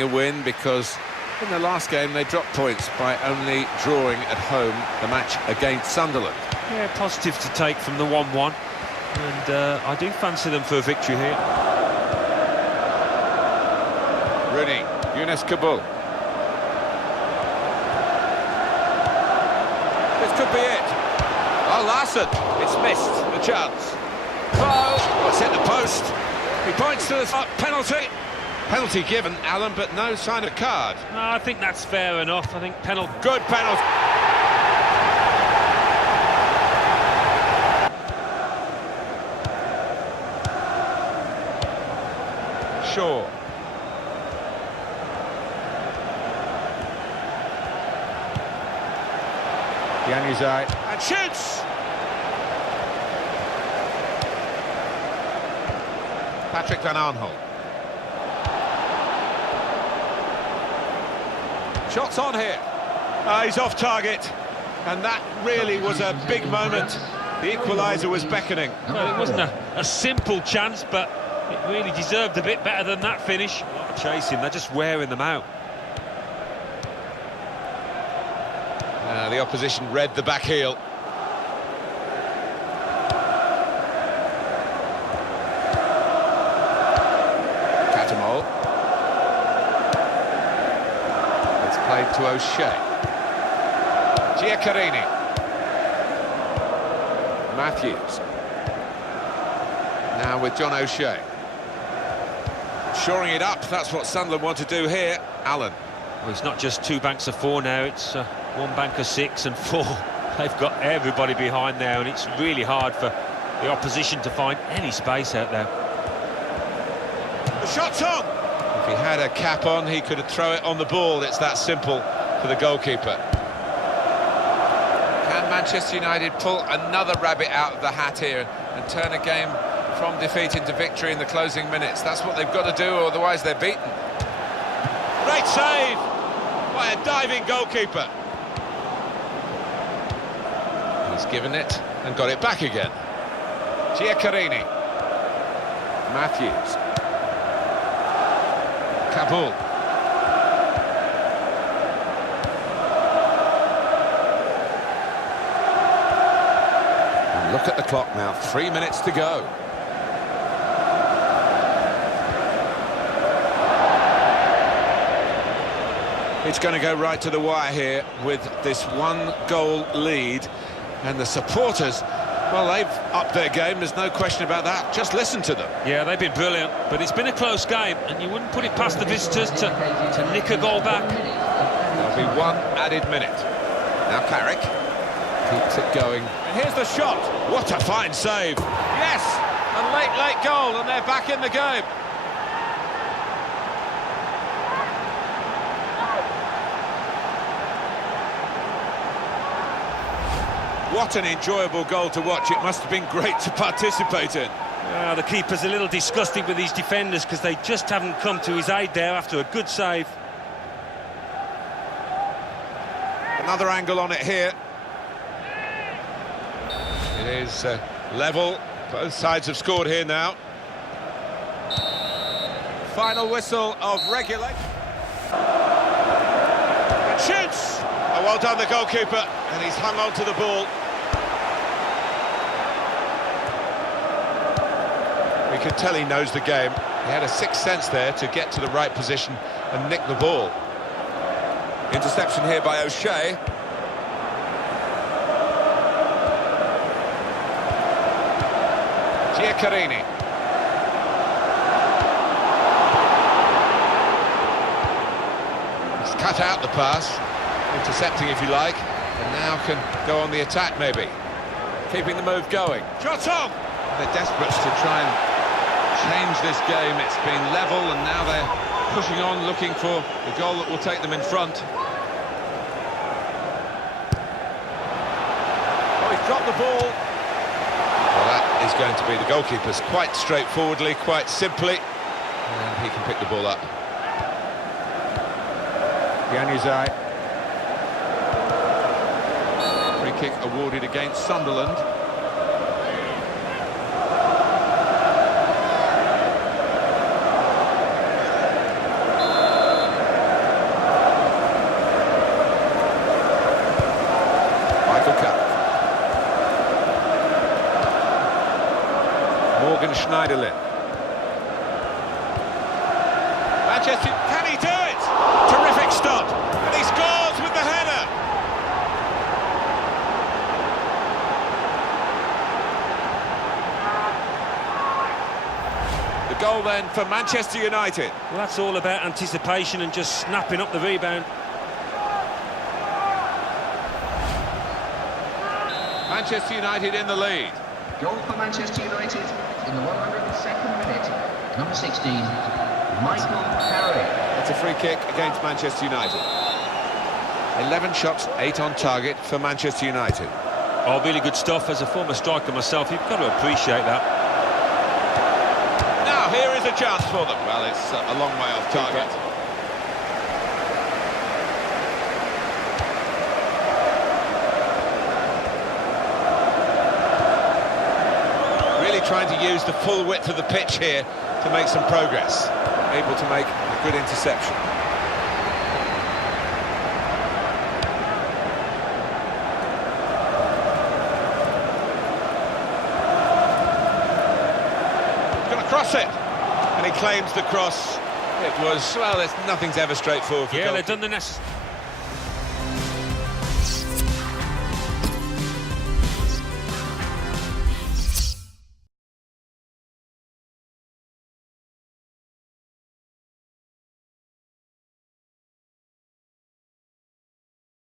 a win because in the last game they dropped points by only drawing at home the match against Sunderland. Yeah, positive to take from the 1-1, and I do fancy them for a victory here. Rooney, Younes Kabul. This could be it. Oh, Larson, it's missed, the chance. Oh, it's hit the post. He points to the penalty. Penalty given, Alan, but no sign of card. No, I think that's fair enough. I think penalty. Good penalty. Shaw. Januzaj. And shoots! Patrick Van Aanholt. Shots on here. He's off target. And that really was a big moment. The equaliser was beckoning. Well, it wasn't a simple chance, but it really deserved a bit better than that finish. A lot of chasing, they're just wearing them out. The opposition read the back heel. Catamol. It's played to O'Shea. Giaccherini. Matthews. Now with John O'Shea. Shoring it up, that's what Sunderland want to do here. Allen. Well, it's not just 2 banks of 4 now, it's 1 bank of 6 and 4. They've got everybody behind there, and it's really hard for the opposition to find any space out there. The shot's on! If he had a cap on, he could throw it on the ball. It's that simple for the goalkeeper. Can Manchester United pull another rabbit out of the hat here and turn a game from defeat into victory in the closing minutes? That's what they've got to do, or otherwise they're beaten. Great save by a diving goalkeeper. He's given it and got it back again. Giaccherini. Matthews. Kabul. And look at the clock now, 3 minutes to go. It's going to go right to the wire here with this 1-goal lead, and the supporters, well, they've upped their game, there's no question about that. Just listen to them. Yeah, they've been brilliant, but it's been a close game, and you wouldn't put it past the visitors to nick a goal back. There'll be 1 added minute. Now Carrick keeps it going. And here's the shot. What a fine save. Yes, a late goal, and they're back in the game. What an enjoyable goal to watch. It must have been great to participate in. The keeper's a little disgusted with these defenders because they just haven't come to his aid there after a good save. Another angle on it here. It is level. Both sides have scored here now. Final whistle of regulation. And shoots! Oh, well done, the goalkeeper. And he's hung on to the ball. We can tell he knows the game. He had a sixth sense there to get to the right position and nick the ball. Interception here by O'Shea. Giaccherini. He's cut out the pass, intercepting if you like, and now can go on the attack maybe. Keeping the move going. Shot on! They're desperate to try and change this game. It's been level and now they're pushing on, looking for the goal that will take them in front. Oh, he's dropped the ball. Well, that is going to be the goalkeeper's quite straightforwardly, quite simply, and he can pick the ball up. Januzaj. Free kick awarded against Sunderland. Schneiderlin. Manchester, can he do it? Terrific stop, and he scores with the header. The goal then for Manchester United. Well, that's all about anticipation and just snapping up the rebound. Manchester United in the lead. Goal for Manchester United in the 102nd minute. Number 16, Michael Carey. It's a free kick against Manchester United. 11 shots, 8 on target for Manchester United. Oh, really good stuff. As a former striker myself, you've got to appreciate that. Now, here is a chance for them. Well, it's a long way off target. Really trying to use the full width of the pitch here to make some progress. Able to make a good interception. Cross it, and he claims the cross. It was, well, nothing's ever straightforward for Yeah, goal. they've done the necessary.